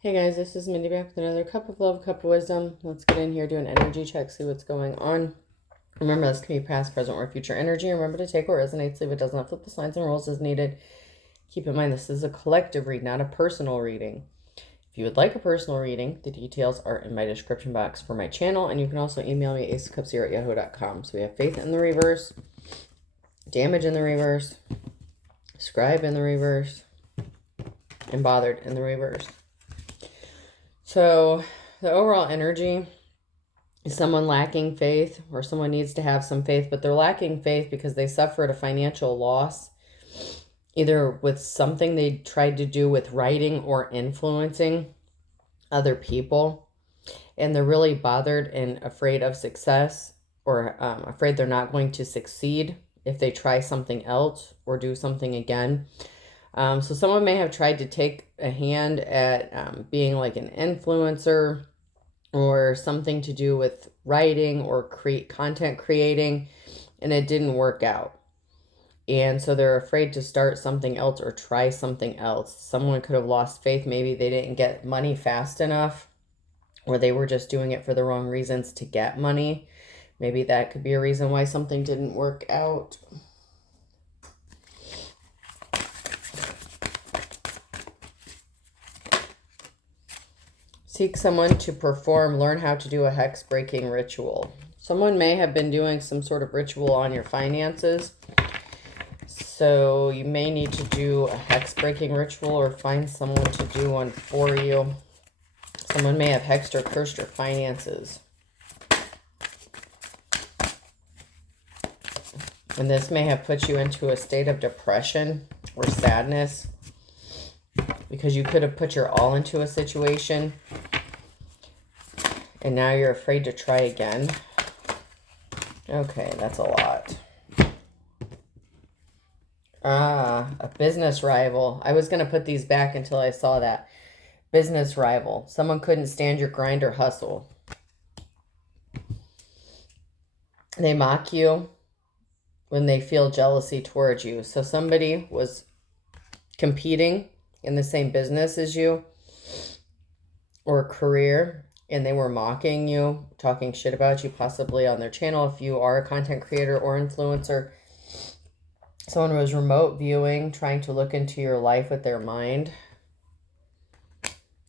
Hey guys, this is Mindy back with another cup of love, cup of wisdom. Let's get in here, do an energy check, see what's going on. Remember, this can be past, present, or future energy. Remember to take what resonates, leave it does not, flip the signs and rules as needed. Keep in mind, this is a collective read, not a personal reading. If you would like a personal reading, the details are in my description box for my channel, and you can also email me aceofcupszero@yahoo.com. So we have faith in the reverse, damage in the reverse, scribe in the reverse, and bothered in the reverse. So the overall energy is someone lacking faith, or someone needs to have some faith, but they're lacking faith because they suffered a financial loss, either with something they tried to do with writing or influencing other people. And they're really bothered and afraid of success, or afraid they're not going to succeed if they try something else or do something again. So someone may have tried to take a hand at being like an influencer or something to do with writing or content creating, and it didn't work out. And so they're afraid to start something else or try something else. Someone could have lost faith. Maybe they didn't get money fast enough, or they were just doing it for the wrong reasons to get money. Maybe that could be a reason why something didn't work out. Seek someone to perform, learn how to do a hex-breaking ritual. Someone may have been doing some sort of ritual on your finances. So you may need to do a hex-breaking ritual or find someone to do one for you. Someone may have hexed or cursed your finances. And this may have put you into a state of depression or sadness, because you could have put your all into a situation and now you're afraid to try again. Okay, that's a lot. A business rival. I was going to put these back until I saw that. Business rival. Someone couldn't stand your grind or hustle. They mock you when they feel jealousy towards you. So somebody was competing in the same business as you or career, and they were mocking you, talking shit about you, possibly on their channel if you are a content creator or influencer. Someone was remote viewing, trying to look into your life with their mind.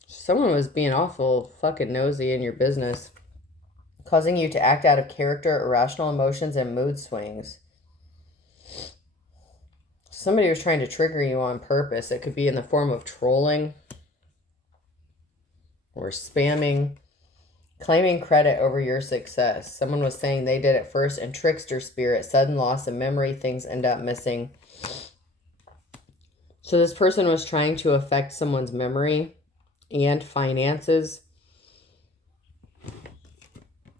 Someone was being awful fucking nosy in your business, causing you to act out of character, irrational emotions, and mood swings. Somebody was trying to trigger you on purpose. It could be in the form of trolling or spamming, claiming credit over your success. Someone was saying they did it first, and trickster spirit, sudden loss of memory, things end up missing. So this person was trying to affect someone's memory and finances,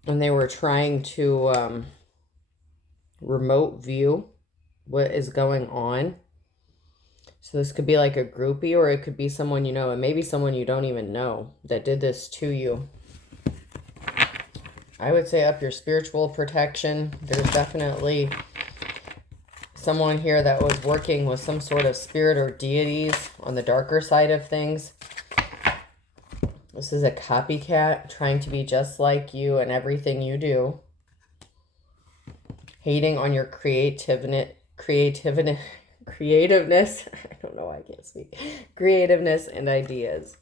and they were trying to remote view what is going on. So this could be like a groupie, or it could be someone you know, and maybe someone you don't even know that did this to you. I would say up your spiritual protection. There's definitely someone here that was working with some sort of spirit or deities on the darker side of things. This is a copycat trying to be just like you in everything you do. Hating on your creativeness. I don't know why I can't speak. Creativeness and ideas.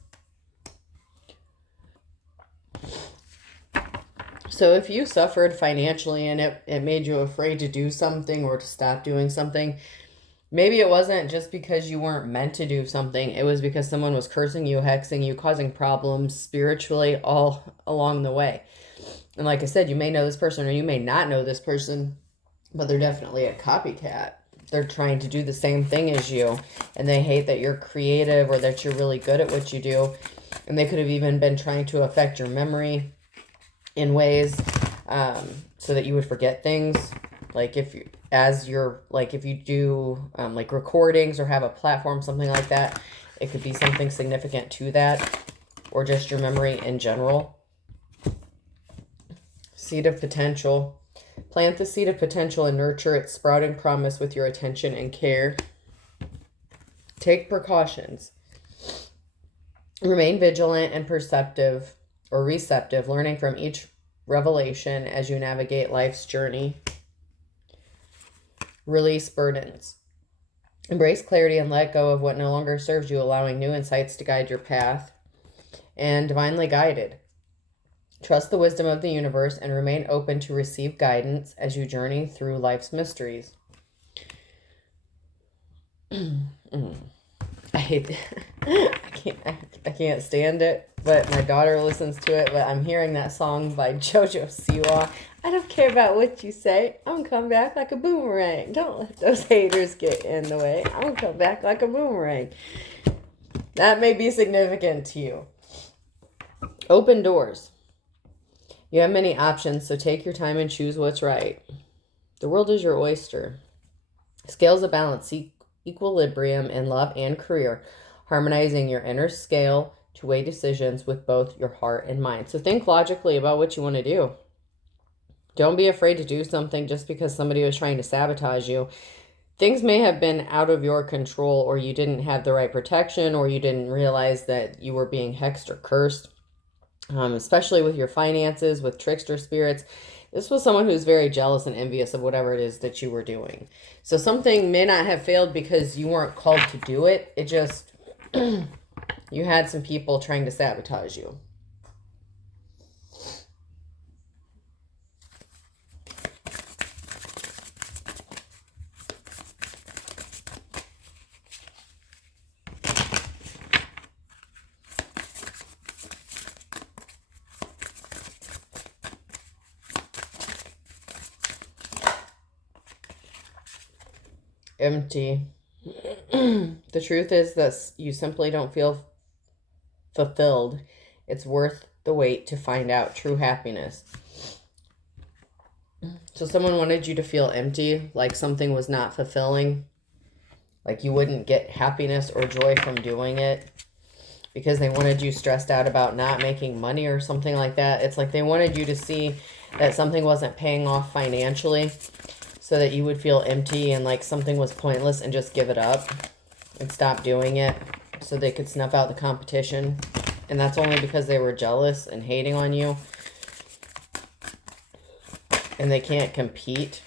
So if you suffered financially and it made you afraid to do something or to stop doing something, maybe it wasn't just because you weren't meant to do something. It was because someone was cursing you, hexing you, causing problems spiritually all along the way. And like I said, you may know this person or you may not know this person, but they're definitely a copycat. They're trying to do the same thing as you, and they hate that you're creative or that you're really good at what you do. And they could have even been trying to affect your memory in ways so that you would forget things. Like if you do like recordings or have a platform, something like that, it could be something significant to that, or just your memory in general. Seed of potential. Plant the seed of potential and nurture its sprouting promise with your attention and care. Take precautions. Remain vigilant and perceptive or receptive, learning from each revelation as you navigate life's journey. Release burdens. Embrace clarity and let go of what no longer serves you, allowing new insights to guide your path. And divinely guided. Trust the wisdom of the universe and remain open to receive guidance as you journey through life's mysteries. I hate I can't stand it, but my daughter listens to it. But I'm hearing that song by JoJo Siwa. I don't care about what you say. I'm gonna come back like a boomerang. Don't let those haters get in the way. I'm gonna come back like a boomerang. That may be significant to you. Open doors. You have many options, so take your time and choose what's right. The world is your oyster. Scales of balance. Seek equilibrium in love and career, harmonizing your inner scale to weigh decisions with both your heart and mind. So think logically about what you want to do. Don't be afraid to do something just because somebody was trying to sabotage you. Things may have been out of your control, or you didn't have the right protection, or you didn't realize that you were being hexed or cursed. Especially with your finances, with trickster spirits. This was someone who's very jealous and envious of whatever it is that you were doing. So something may not have failed because you weren't called to do it. It just, you had some people trying to sabotage you. Empty. The truth is that you simply don't feel fulfilled. It's worth the wait to find out true happiness. So someone wanted you to feel empty, like something was not fulfilling, like you wouldn't get happiness or joy from doing it because they wanted you stressed out about not making money or something like that. It's like they wanted you to see that something wasn't paying off financially, so that you would feel empty and like something was pointless and just give it up and stop doing it so they could snuff out the competition. And that's only because they were jealous and hating on you. And they can't compete.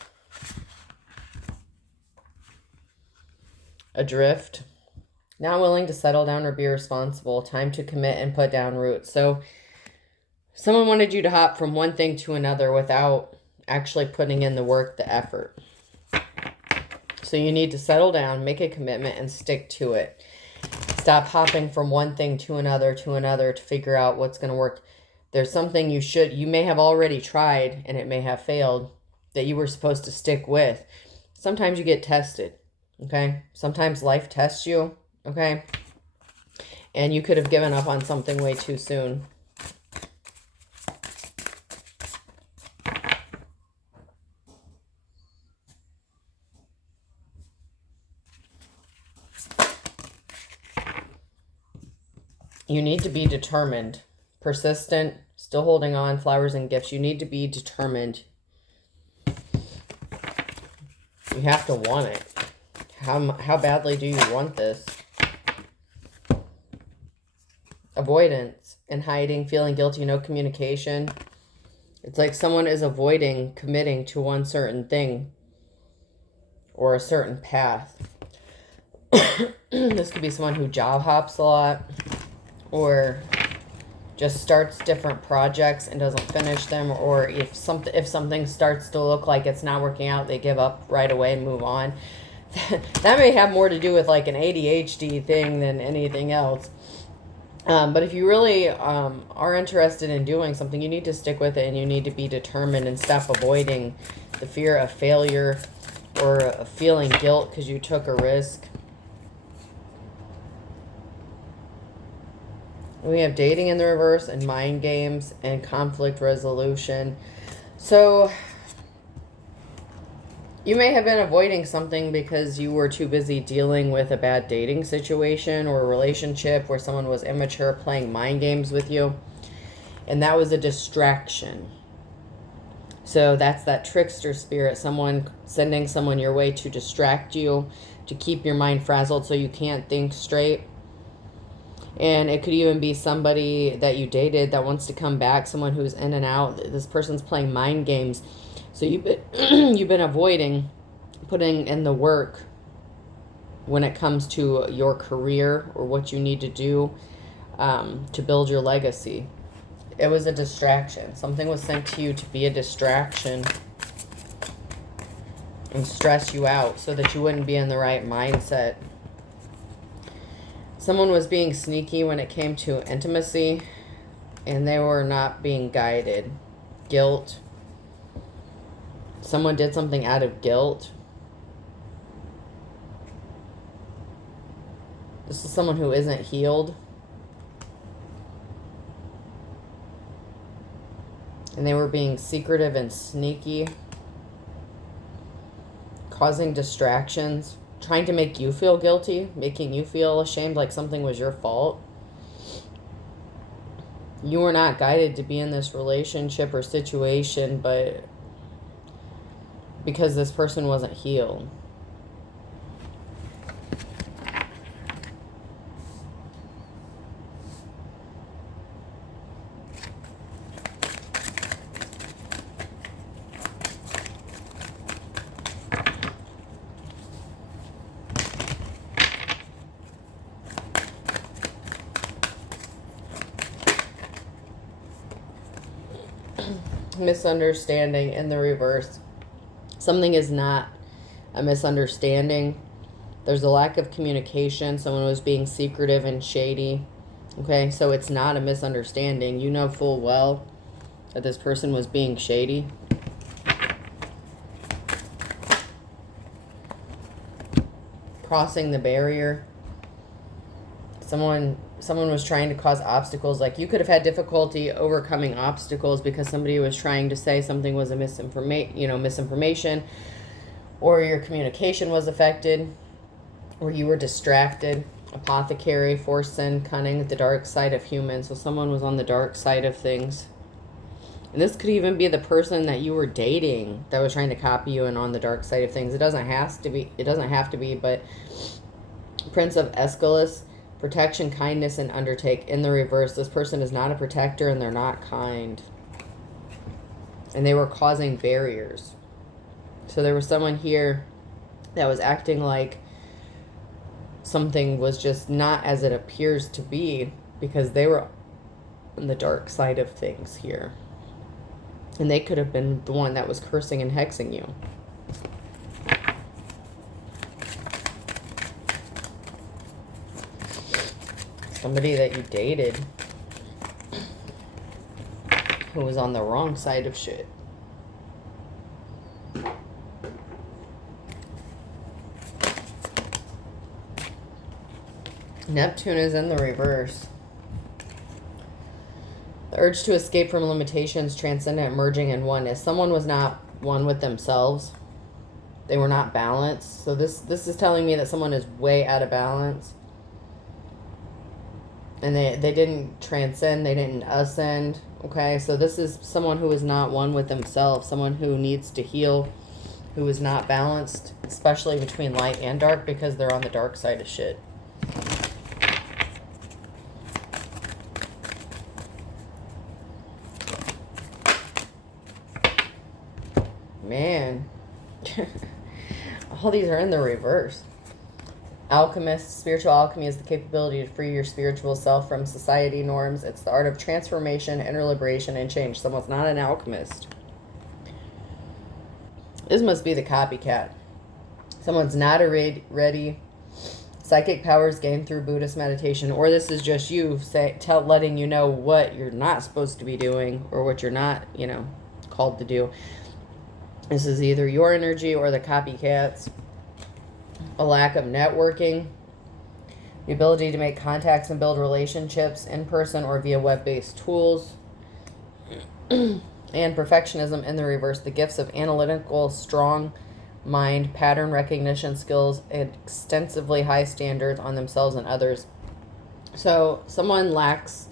Adrift. Not willing to settle down or be responsible. Time to commit and put down roots. So someone wanted you to hop from one thing to another without actually putting in the work, the effort. So you need to settle down, make a commitment, and stick to it. Stop hopping from one thing to another to figure out what's going to work. There's something you may have already tried, and it may have failed, that you were supposed to stick with. Sometimes you get tested, okay? Sometimes life tests you, okay? And you could have given up on something way too soon. You need to be determined, persistent, still holding on, flowers and gifts. You need to be determined. You have to want it. How badly do you want this? Avoidance and hiding, feeling guilty, no communication. It's like someone is avoiding committing to one certain thing or a certain path. This could be someone who job hops a lot, or just starts different projects and doesn't finish them, or if something starts to look like it's not working out, they give up right away and move on. That may have more to do with like an ADHD thing than anything else. But if you really are interested in doing something, you need to stick with it, and you need to be determined and stop avoiding the fear of failure or feeling guilt because you took a risk. We have dating in the reverse and mind games and conflict resolution. So you may have been avoiding something because you were too busy dealing with a bad dating situation or a relationship where someone was immature playing mind games with you. And that was a distraction. So that's that trickster spirit, someone sending someone your way to distract you, to keep your mind frazzled so you can't think straight. And it could even be somebody that you dated that wants to come back, someone who's in and out. This person's playing mind games. So you've been, you've been avoiding putting in the work when it comes to your career or what you need to do to build your legacy. It was a distraction. Something was sent to you to be a distraction and stress you out so that you wouldn't be in the right mindset. Someone was being sneaky when it came to intimacy, and they were not being guided. Guilt. Someone did something out of guilt. This is someone who isn't healed. And they were being secretive and sneaky, causing distractions, trying to make you feel guilty, making you feel ashamed, like something was your fault. You were not guided to be in this relationship or situation, but because this person wasn't healed. Misunderstanding in the reverse. Something is not a misunderstanding. There's a lack of communication. Someone was being secretive and shady. Okay, so it's not a misunderstanding. You know full well that this person was being shady. Crossing the barrier. Someone was trying to cause obstacles. Like you could have had difficulty overcoming obstacles because somebody was trying to say something was a misinformation, or your communication was affected, or you were distracted. Apothecary, force, sin, cunning, the dark side of humans. So someone was on the dark side of things. And this could even be the person that you were dating that was trying to copy you and on the dark side of things. It doesn't have to be, but Prince of Aeschylus, protection, kindness, and undertake. In the reverse, this person is not a protector and they're not kind. And they were causing barriers. So there was someone here that was acting like something was just not as it appears to be because they were on the dark side of things here. And they could have been the one that was cursing and hexing you. Somebody that you dated who was on the wrong side of shit. Neptune is in the reverse. The urge to escape from limitations, transcendent, merging in oneness. Someone was not one with themselves. They were not balanced. So this is telling me that someone is way out of balance. And they didn't transcend, they didn't ascend. Okay, so this is someone who is not one with themselves, someone who needs to heal, who is not balanced, especially between light and dark, because they're on the dark side of shit. Man, all these are in the reverse. Alchemist, spiritual alchemy is the capability to free your spiritual self from society norms. It's the art of transformation, inner liberation, and change. Someone's not an alchemist. This must be the copycat. Someone's not ready. Psychic powers gained through Buddhist meditation, or this is just you letting you know what you're not supposed to be doing or what you're not, called to do. This is either your energy or the copycats. A lack of networking, the ability to make contacts and build relationships in person or via web-based tools, and perfectionism in the reverse, the gifts of analytical, strong mind, pattern recognition skills, and extensively high standards on themselves and others. So someone lacks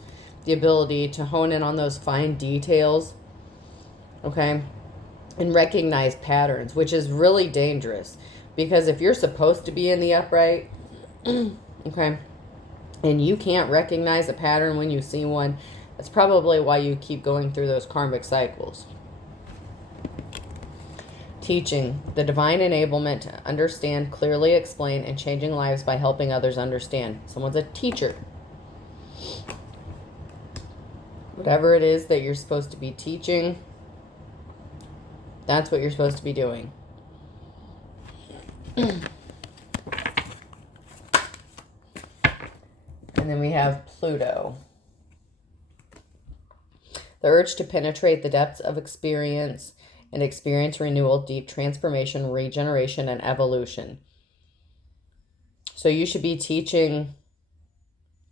the ability to hone in on those fine details, okay, and recognize patterns, which is really dangerous. Because if you're supposed to be in the upright, okay, and you can't recognize a pattern when you see one, that's probably why you keep going through those karmic cycles. Teaching, the divine enablement to understand, clearly explain, and changing lives by helping others understand. Someone's a teacher. Whatever it is that you're supposed to be teaching, that's what you're supposed to be doing. And then we have Pluto. The urge to penetrate the depths of experience and experience renewal, deep transformation, regeneration, and evolution. So you should be teaching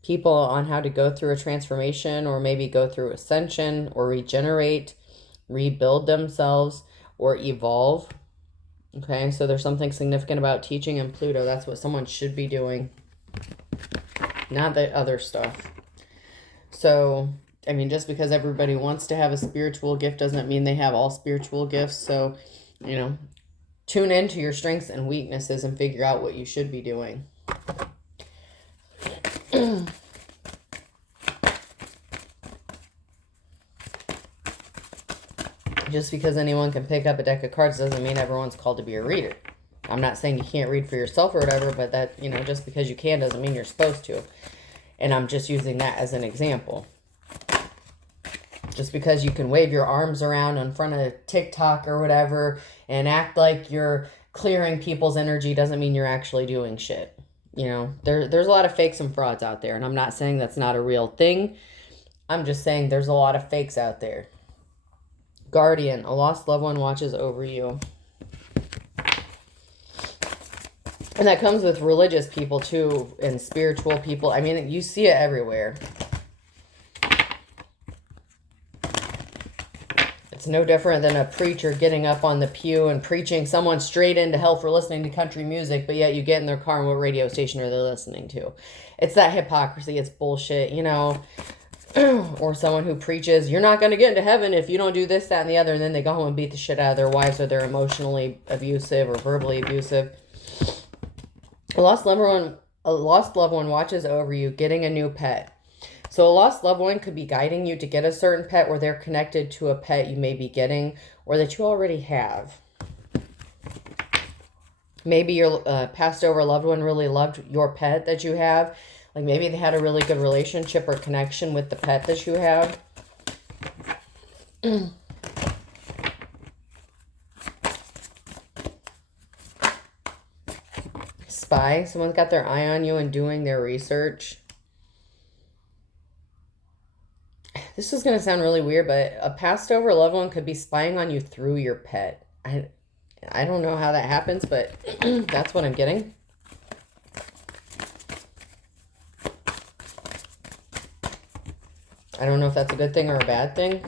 people on how to go through a transformation, or maybe go through ascension, or regenerate, rebuild themselves, or evolve. Okay, so there's something significant about teaching in Pluto. That's what someone should be doing, not the other stuff. So, I mean, just because everybody wants to have a spiritual gift doesn't mean they have all spiritual gifts. So, you know, tune into your strengths and weaknesses and figure out what you should be doing. Just because anyone can pick up a deck of cards doesn't mean everyone's called to be a reader. I'm not saying you can't read for yourself or whatever, but that, you know, just because you can doesn't mean you're supposed to. And I'm just using that as an example. Just because you can wave your arms around in front of TikTok or whatever and act like you're clearing people's energy doesn't mean you're actually doing shit. You know, there's a lot of fakes and frauds out there, and I'm not saying that's not a real thing. I'm just saying there's a lot of fakes out there. Guardian, a lost loved one watches over you. And that comes with religious people too, and spiritual people. I mean, you see it everywhere. It's no different than a preacher getting up on the pew and preaching someone straight into hell for listening to country music, but yet you get in their car and what radio station are they listening to? It's that hypocrisy. It's bullshit, you know. Or someone who preaches, you're not going to get into heaven if you don't do this, that, and the other, and then they go home and beat the shit out of their wives, or they're emotionally abusive or verbally abusive. A lost loved one watches over you, getting a new pet. So a lost loved one could be guiding you to get a certain pet, or they're connected to a pet you may be getting or that you already have. Maybe your passed over loved one really loved your pet that you have. Like maybe they had a really good relationship or connection with the pet that you have. Spy. Someone's got their eye on you and doing their research. This is going to sound really weird, but a passed over loved one could be spying on you through your pet. I don't know how that happens, but that's what I'm getting. I don't know if that's a good thing or a bad thing.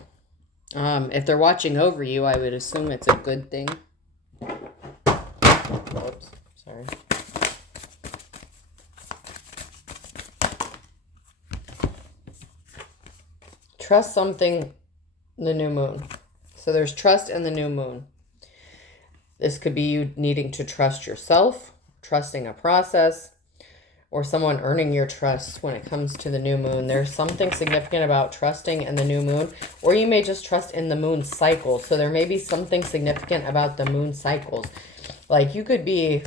If they're watching over you, I would assume it's a good thing. Oops, sorry. Trust something, the new moon. So there's trust in the new moon. This could be you needing to trust yourself, trusting a process, or someone earning your trust when it comes to the new moon. There's something significant about trusting in the new moon, or you may just trust in the moon cycle. So there may be something significant about the moon cycles. Like you could be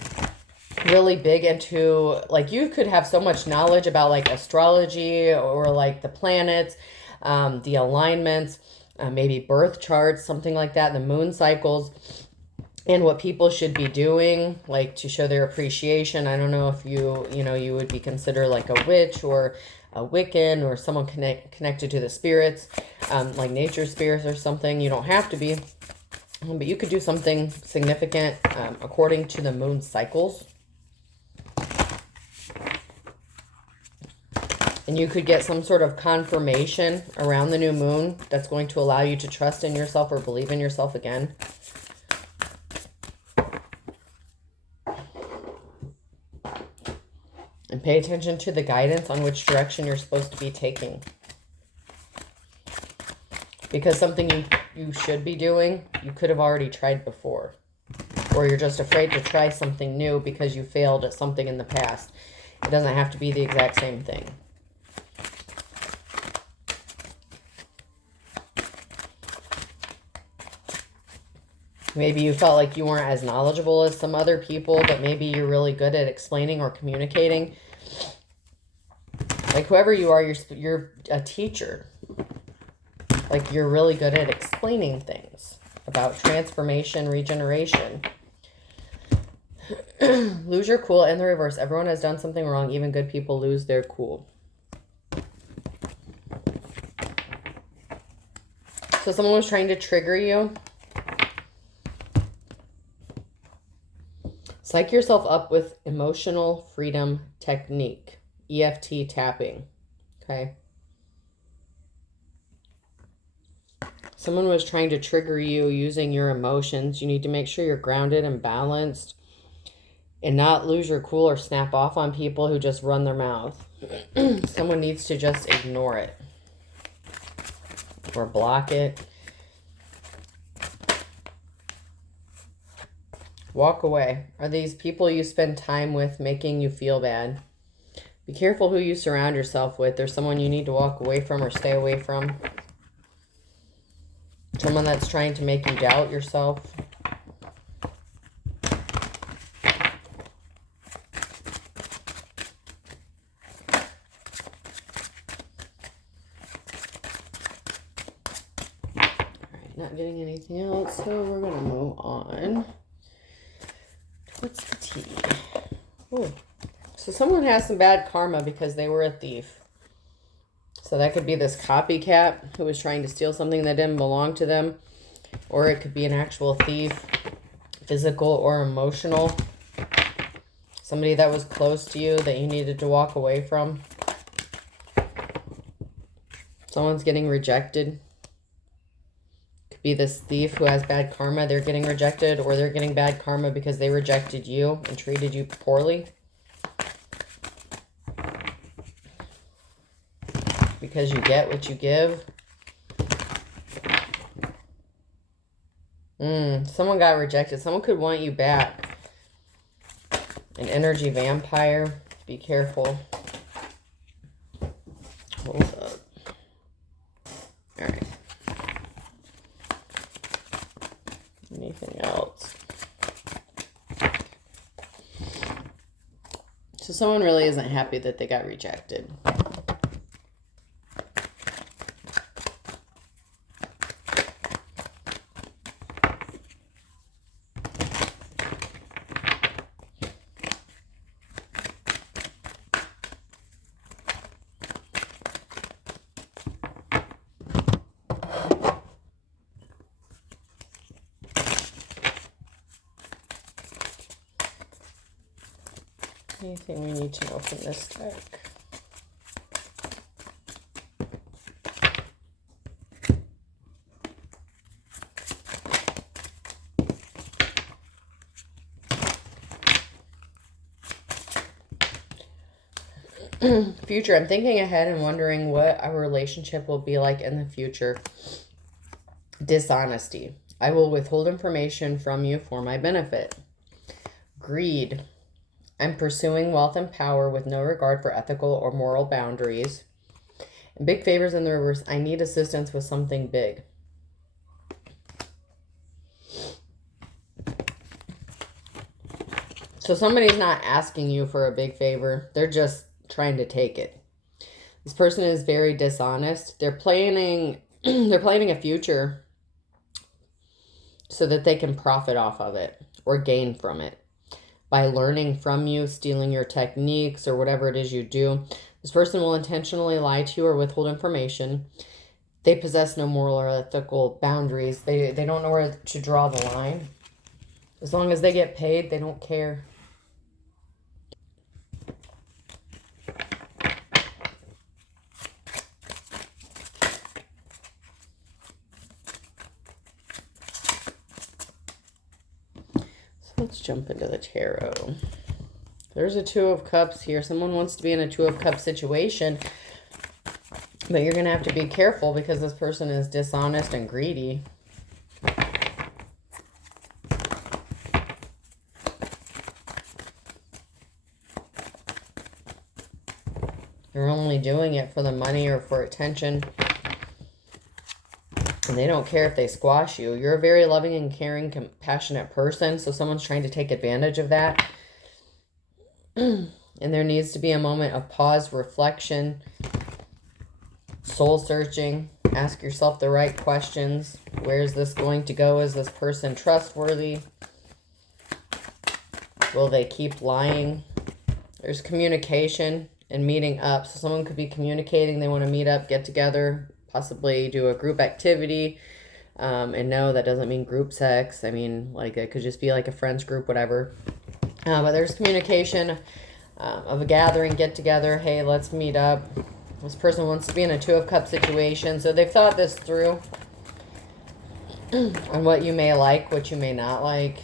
really big into, like you could have so much knowledge about like astrology or like the planets, the alignments, maybe birth charts, something like that, the moon cycles. And what people should be doing, like to show their appreciation. I don't know if you would be considered like a witch or a Wiccan or someone connected to the spirits, like nature spirits or something. You don't have to be, but you could do something significant according to the moon cycles. And you could get some sort of confirmation around the new moon that's going to allow you to trust in yourself or believe in yourself again. And pay attention to the guidance on which direction you're supposed to be taking. Because something you should be doing, you could have already tried before. Or you're just afraid to try something new because you failed at something in the past. It doesn't have to be the exact same thing. Maybe you felt like you weren't as knowledgeable as some other people, but maybe you're really good at explaining or communicating. Like whoever you are, you're a teacher. Like you're really good at explaining things about transformation, regeneration. Lose your cool in the reverse. Everyone has done something wrong. Even good people lose their cool. So someone was trying to trigger you. Psych yourself up with emotional freedom technique. EFT tapping. Okay. Someone was trying to trigger you using your emotions. You need to make sure you're grounded and balanced and not lose your cool or snap off on people who just run their mouth. Someone needs to just ignore it or block it. Walk away. Are these people you spend time with making you feel bad? Be careful who you surround yourself with. There's someone you need to walk away from or stay away from. Someone that's trying to make you doubt yourself. Alright, not getting anything else, so we're going to move on. What's the tea? Ooh. So someone has some bad karma because they were a thief. So that could be this copycat who was trying to steal something that didn't belong to them. Or it could be an actual thief, physical or emotional. Somebody that was close to you that you needed to walk away from. Someone's getting rejected. Could be this thief who has bad karma. They're getting rejected, or they're getting bad karma because they rejected you and treated you poorly. Because you get what you give. Someone got rejected. Someone could want you back. An energy vampire. Be careful. Hold up. Alright. Anything else? So someone really isn't happy that they got rejected. Anything we need to know from this deck? Future. I'm thinking ahead and wondering what our relationship will be like in the future. Dishonesty. I will withhold information from you for my benefit. Greed. I'm pursuing wealth and power with no regard for ethical or moral boundaries. And big favors in the reverse. I need assistance with something big. So somebody's not asking you for a big favor. They're just trying to take it. This person is very dishonest. They're planning a future so that they can profit off of it or gain from it. By learning from you, stealing your techniques, or whatever it is you do. This person will intentionally lie to you or withhold information. They possess no moral or ethical boundaries. They don't know where to draw the line. As long as they get paid, they don't care. Let's jump into the tarot. There's a Two of Cups here. Someone wants to be in a Two of Cups situation, but you're going to have to be careful because this person is dishonest and greedy. doing it for the money or for attention. And they don't care if they squash you. You're a very loving and caring, compassionate person. So someone's trying to take advantage of that. And there needs to be a moment of pause, reflection, soul searching. Ask yourself the right questions. Where is this going to go? Is this person trustworthy? Will they keep lying? There's communication and meeting up. So someone could be communicating. They want to meet up, get together, possibly do a group activity. And no, that doesn't mean group sex. I mean, like, it could just be like a friends group, whatever. But there's communication of a gathering, get together. Hey, let's meet up. This person wants to be in a Two of Cups situation. So they've thought this through on what you may like, what you may not like.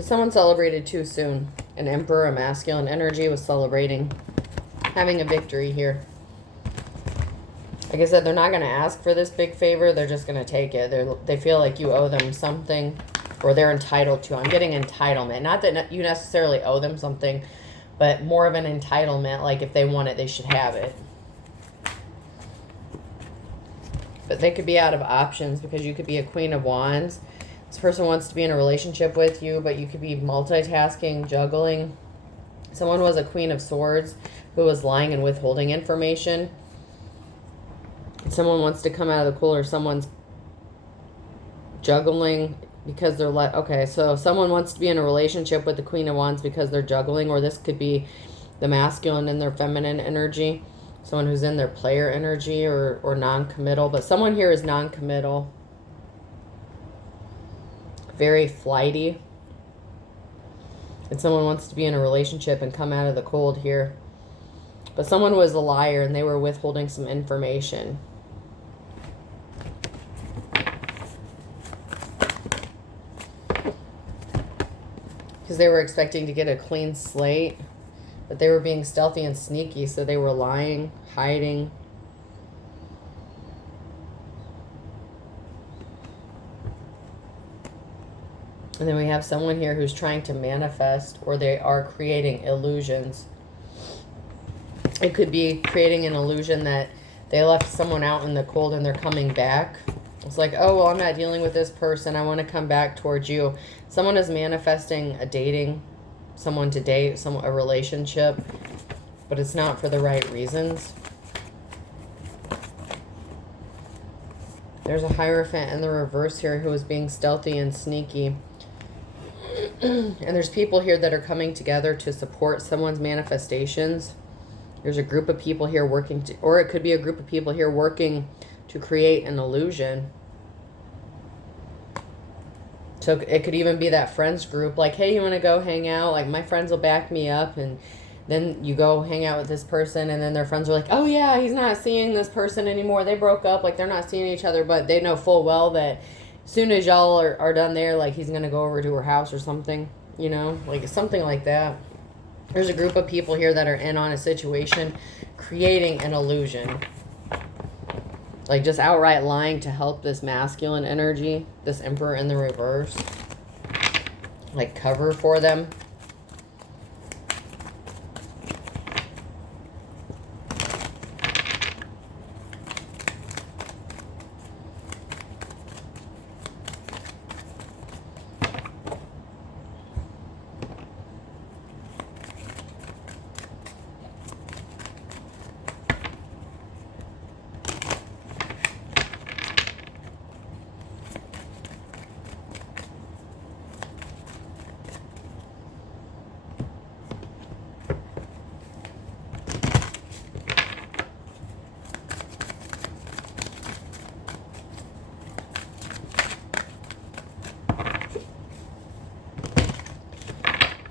Someone celebrated too soon. An Emperor, a masculine energy, was celebrating, having a victory here. Like I said, they're not going to ask for this big favor. They're just going to take it. They feel like you owe them something, or they're entitled to. I'm getting entitlement. Not that you necessarily owe them something, but more of an entitlement. Like if they want it, they should have it. But they could be out of options because you could be a Queen of Wands. This person wants to be in a relationship with you, but you could be multitasking, juggling. Someone was a Queen of Swords who was lying and withholding information. Someone wants to come out of the cooler. Someone's juggling because they're like, okay, so someone wants to be in a relationship with the Queen of Wands because they're juggling, or this could be the masculine and their feminine energy. Someone who's in their player energy or non-committal. But someone here is non-committal. Very flighty. And someone wants to be in a relationship and come out of the cold here. But someone was a liar and they were withholding some information. Because they were expecting to get a clean slate. But they were being stealthy and sneaky, so they were lying, hiding. And then we have someone here who's trying to manifest, or they are creating illusions. It could be creating an illusion that they left someone out in the cold and they're coming back. It's like, oh, well, I'm not dealing with this person. I want to come back towards you. Someone is manifesting a dating, someone to date, a relationship, but it's not for the right reasons. There's a Hierophant in the reverse here who is being stealthy and sneaky. And there's people here that are coming together to support someone's manifestations. There's a group of people here working to, or it could be a group of people here working to create an illusion. So it could even be that friends group, like, hey, you want to go hang out? Like, my friends will back me up. And then you go hang out with this person, and then their friends are like, oh yeah, he's not seeing this person anymore. They broke up, like they're not seeing each other, but they know full well that as soon as y'all are done there, like he's going to go over to her house or something, you know, like something like that. There's a group of people here that are in on a situation, creating an illusion. Like just outright lying to help this masculine energy, this Emperor in the reverse. Like cover for them.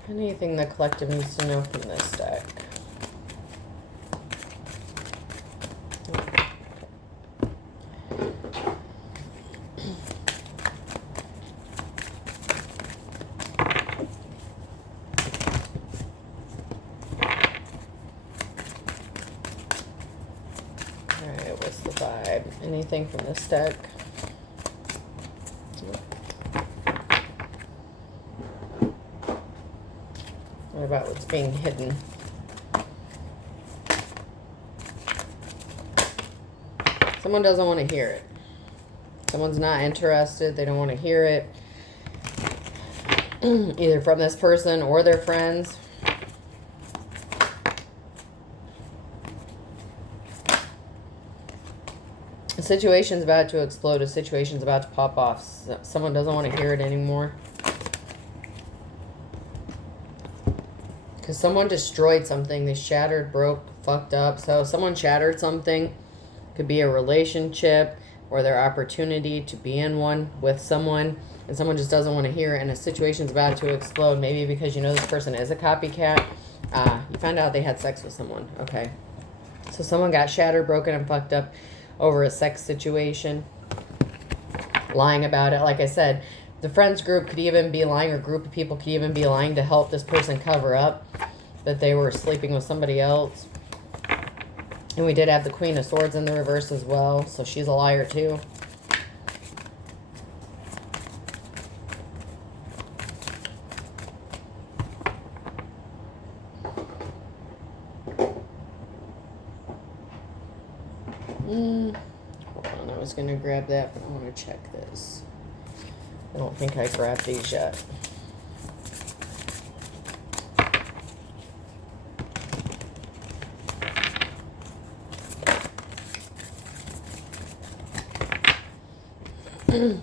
Anything the collective needs to know from this deck? Alright, what's the vibe? Anything from this deck? What about what's being hidden? Someone doesn't want to hear it. Someone's not interested. They don't want to hear it. Either from this person or their friends. A situation's about to explode. A situation's about to pop off. Someone doesn't want to hear it anymore. Because someone destroyed something. They shattered, broke, fucked up. So someone shattered something. Could be a relationship or their opportunity to be in one with someone. And someone just doesn't want to hear it. And a situation's about to explode. Maybe because you know this person is a copycat. You find out they had sex with someone. Okay. So someone got shattered, broken, and fucked up over a sex situation. Lying about it. Like I said, the friends group could even be lying, or group of people could even be lying to help this person cover up that they were sleeping with somebody else. And we did have the Queen of Swords in the reverse as well, so she's a liar too. Hold on, I was going to grab that, but I want to check this. I don't think I grabbed these yet.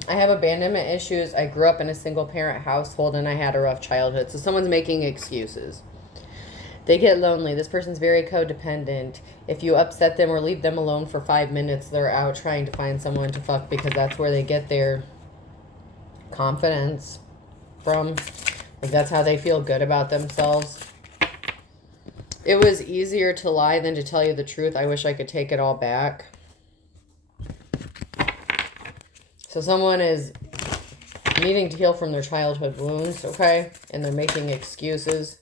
I have abandonment issues. I grew up in a single parent household and I had a rough childhood. So someone's making excuses. They get lonely. This person's very codependent. If you upset them or leave them alone for 5 minutes, they're out trying to find someone to fuck because that's where they get their confidence from. Like that's how they feel good about themselves. It was easier to lie than to tell you the truth. I wish I could take it all back. So someone is needing to heal from their childhood wounds, okay? And they're making excuses.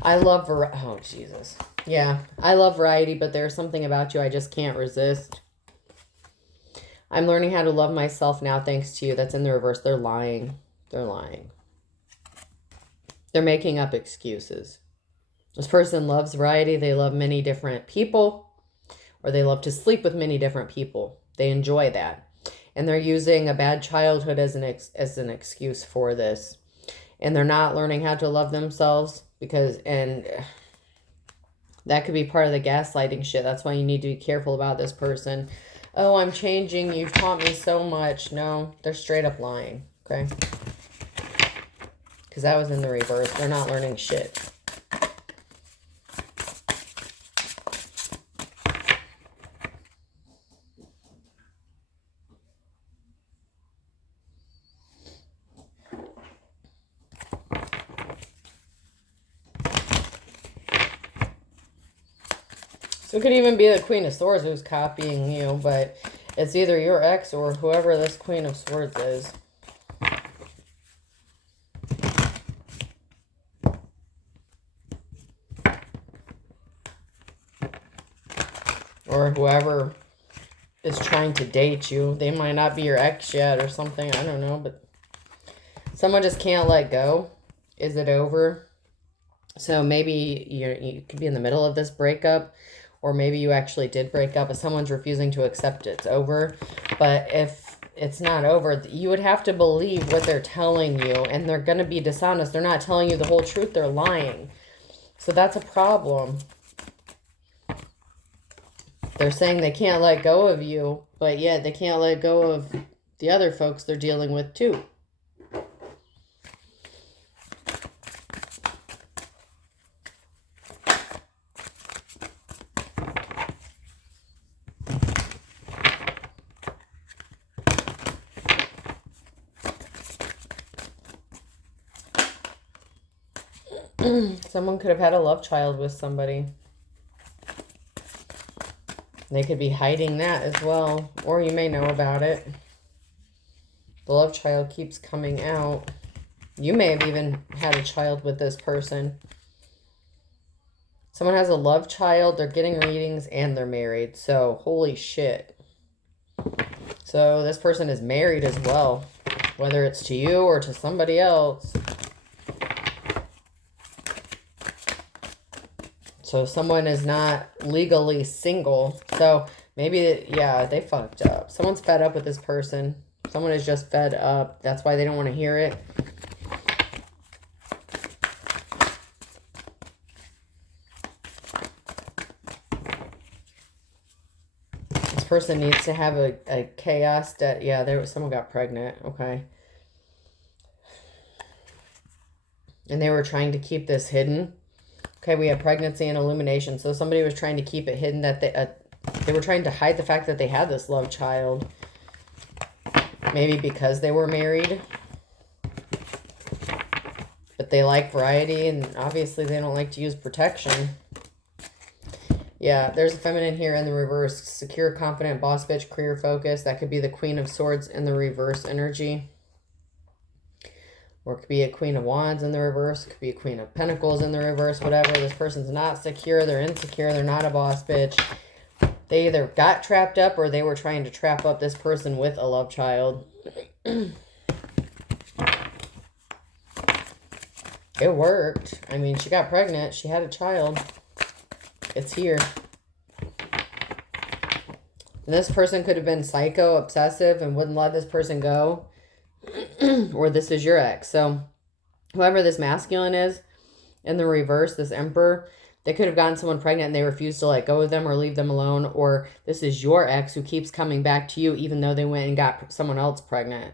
I love variety. Oh, Jesus. Yeah, I love variety, but there's something about you I just can't resist. I'm learning how to love myself now thanks to you. That's in the reverse. They're lying. They're lying. They're making up excuses. This person loves variety. They love many different people. Or they love to sleep with many different people. They enjoy that. And they're using a bad childhood as an excuse for this. And they're not learning how to love themselves because, and that could be part of the gaslighting shit. That's why you need to be careful about this person. Oh, I'm changing. You've taught me so much. No, they're straight up lying. Okay? Because that was in the reverse. They're not learning shit. So it could even be the Queen of Swords who's copying you, but it's either your ex or whoever this Queen of Swords is. Or whoever is trying to date you. They might not be your ex yet or something. I don't know, but someone just can't let go. Is it over? So maybe you could be in the middle of this breakup. Or maybe you actually did break up, but someone's refusing to accept it's over. But if it's not over, you would have to believe what they're telling you. And they're going to be dishonest. They're not telling you the whole truth. They're lying. So that's a problem. They're saying they can't let go of you. But yet they can't let go of the other folks they're dealing with too. Someone could have had a love child with somebody. They could be hiding that as well. Or you may know about it. The love child keeps coming out. You may have even had a child with this person. Someone has a love child, they're getting readings, and they're married. So, holy shit. So, this person is married as well, whether it's to you or to somebody else. So, someone is not legally single. So, maybe, yeah, they fucked up. Someone's fed up with this person. Someone is just fed up. That's why they don't want to hear it. Person needs to have a chaos that, yeah, someone got pregnant. Okay. And they were trying to keep this hidden. Okay, we have pregnancy and illumination. So somebody was trying to keep it hidden, that they were trying to hide the fact that they had this love child. Maybe because they were married. But they like variety, and obviously they don't like to use protection. Yeah, there's a feminine here in the reverse. Secure, confident, boss bitch, career focus. That could be the Queen of Swords in the reverse energy. Or it could be a Queen of Wands in the reverse. It could be a Queen of Pentacles in the reverse. Whatever. This person's not secure. They're insecure. They're not a boss bitch. They either got trapped up or they were trying to trap up this person with a love child. It worked. I mean, she got pregnant. She had a child. It's here. And this person could have been psycho, obsessive, and wouldn't let this person go. Or this is your ex. So whoever this masculine is, in the reverse, this emperor, they could have gotten someone pregnant and they refused to let go of them or leave them alone. Or this is your ex who keeps coming back to you even though they went and got someone else pregnant.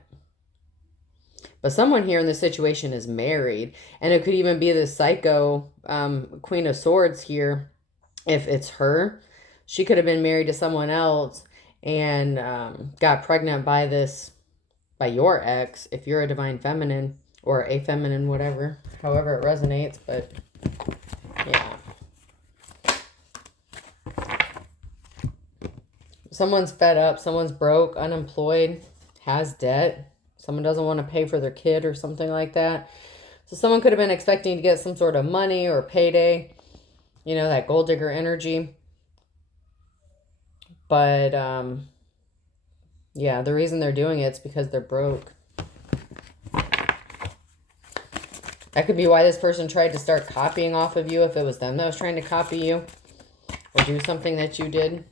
But someone here in this situation is married. And it could even be the psycho Queen of Swords here. If it's her, she could have been married to someone else and got pregnant by your ex, if you're a divine feminine or a feminine, whatever, however it resonates. But yeah, someone's fed up, someone's broke, unemployed, has debt, someone doesn't want to pay for their kid or something like that. So someone could have been expecting to get some sort of money or payday. You know, that gold digger energy. But, yeah, the reason they're doing it's because they're broke. That could be why this person tried to start copying off of you if it was them that was trying to copy you or do something that you did.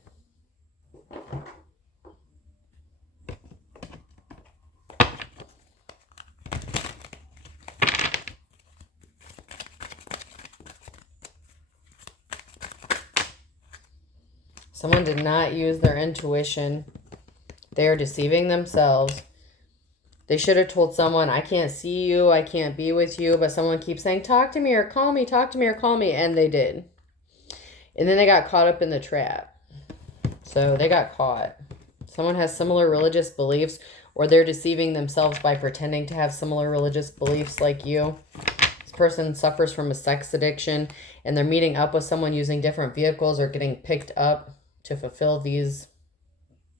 Someone did not use their intuition. They are deceiving themselves. They should have told someone, I can't see you, I can't be with you, but someone keeps saying, talk to me or call me, talk to me or call me, and they did. And then they got caught up in the trap. So they got caught. Someone has similar religious beliefs, or they're deceiving themselves by pretending to have similar religious beliefs like you. This person suffers from a sex addiction, and they're meeting up with someone using different vehicles or getting picked up to fulfill these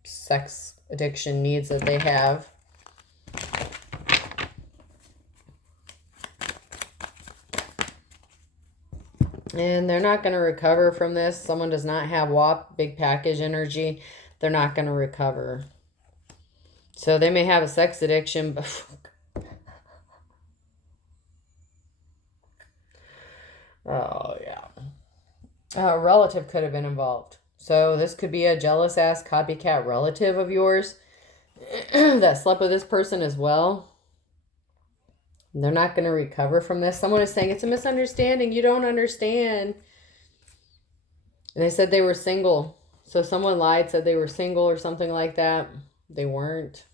sex addiction needs that they have. And they're not going to recover from this. Someone does not have WAP, big package energy. They're not going to recover. So they may have a sex addiction, but oh, yeah. A relative could have been involved. So this could be a jealous-ass copycat relative of yours that slept with this person as well. They're not going to recover from this. Someone is saying, it's a misunderstanding. You don't understand. And they said they were single. So someone lied, said they were single or something like that. They weren't.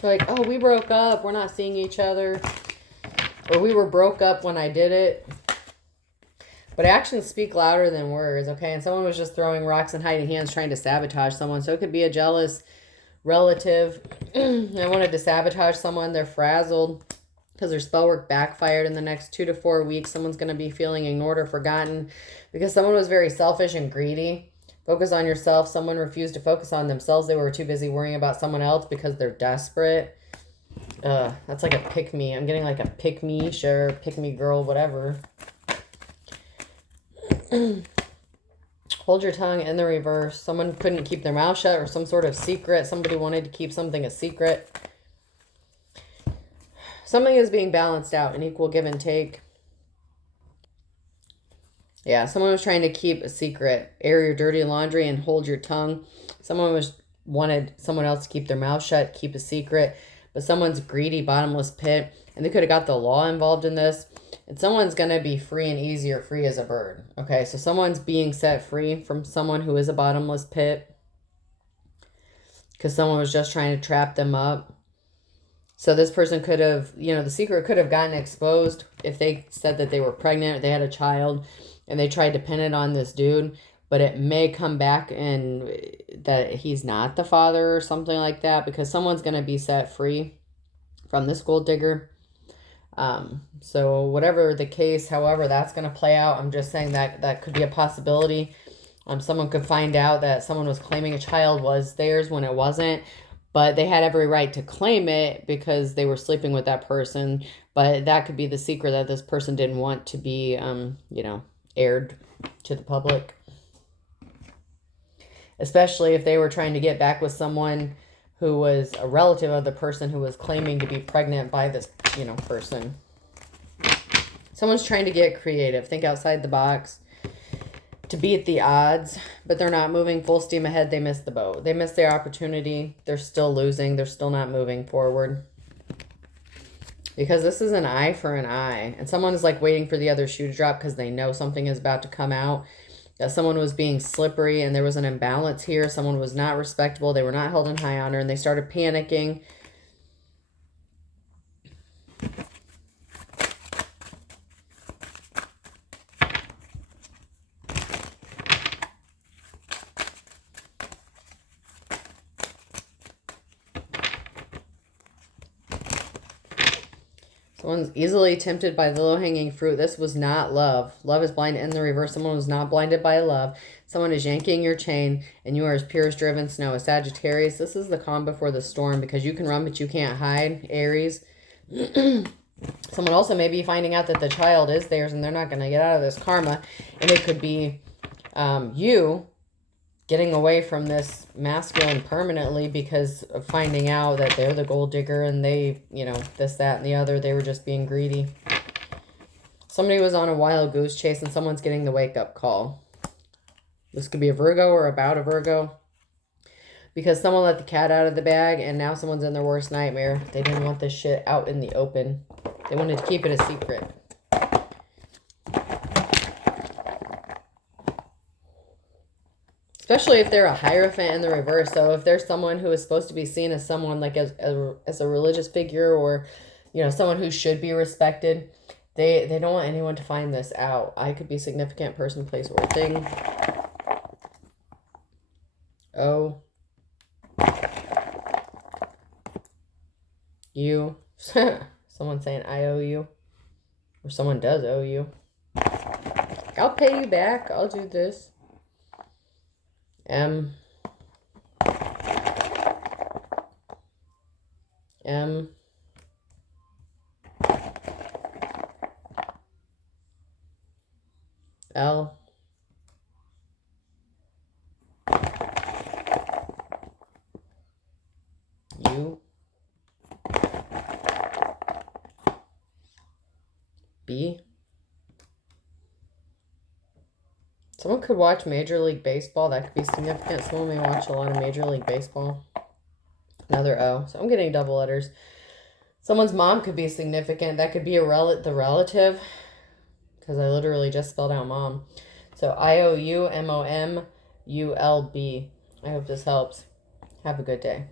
They're like, oh, we broke up. We're not seeing each other. Or we were broke up when I did it. But actions speak louder than words, okay? And someone was just throwing rocks and hiding hands trying to sabotage someone. So it could be a jealous relative. They wanted to sabotage someone. They're frazzled because their spell work backfired in the next 2 to 4 weeks. Someone's going to be feeling ignored or forgotten because someone was very selfish and greedy. Focus on yourself. Someone refused to focus on themselves. They were too busy worrying about someone else because they're desperate. That's like a pick me. I'm getting like a pick me, sure, pick me girl, whatever. Hold your tongue in the reverse. Someone couldn't keep their mouth shut, or some sort of secret. Somebody wanted to keep something a secret. Something is being balanced out, an equal give and take. Yeah, someone was trying to keep a secret. Air your dirty laundry and hold your tongue. Someone wanted someone else to keep their mouth shut, keep a secret. But someone's greedy, bottomless pit. And they could have got the law involved in this. And someone's going to be free and easy, or free as a bird. Okay, so someone's being set free from someone who is a bottomless pit. Because someone was just trying to trap them up. So this person could have, the secret could have gotten exposed if they said that they were pregnant or they had a child and they tried to pin it on this dude. But it may come back and that he's not the father or something like that, because someone's going to be set free from this gold digger. So whatever the case, however that's going to play out, I'm just saying that could be a possibility. Someone could find out that someone was claiming a child was theirs when it wasn't, but they had every right to claim it because they were sleeping with that person. But that could be the secret that this person didn't want to be, aired to the public. Especially if they were trying to get back with someone who was a relative of the person who was claiming to be pregnant by this, person. Someone's trying to get creative, think outside the box to beat the odds, but they're not moving full steam ahead. They missed the boat. They missed their opportunity. They're still losing. They're still not moving forward. Because this is an eye for an eye. And someone is like waiting for the other shoe to drop because they know something is about to come out. That someone was being slippery and there was an imbalance here. Someone was not respectable. They were not held in high honor and they started panicking. Someone's easily tempted by the low-hanging fruit. This was not love. Love is blind in the reverse. Someone was not blinded by love. Someone is yanking your chain, and you are as pure as driven snow. A Sagittarius, this is the calm before the storm, because you can run, but you can't hide. Aries. Someone also may be finding out that the child is theirs, and they're not going to get out of this karma. And it could be you getting away from this masculine permanently because of finding out that they're the gold digger and they, this, that, and the other. They were just being greedy. Somebody was on a wild goose chase and someone's getting the wake-up call. This could be a Virgo or about a Virgo. Because someone let the cat out of the bag and now someone's in their worst nightmare. They didn't want this shit out in the open. They wanted to keep it a secret. Especially if they're a Hierophant in the reverse. So if there's someone who is supposed to be seen as someone like as a religious figure, or, someone who should be respected, they don't want anyone to find this out. I could be significant person, place, or thing. Oh. You. Someone saying I owe you. Or someone does owe you. I'll pay you back. I'll do this. M L U B. Someone could watch Major League Baseball. That could be significant. Someone may watch a lot of Major League Baseball. Another O. So I'm getting double letters. Someone's mom could be significant. That could be the relative. Because I literally just spelled out mom. So IOUMOMULB. I hope this helps. Have a good day.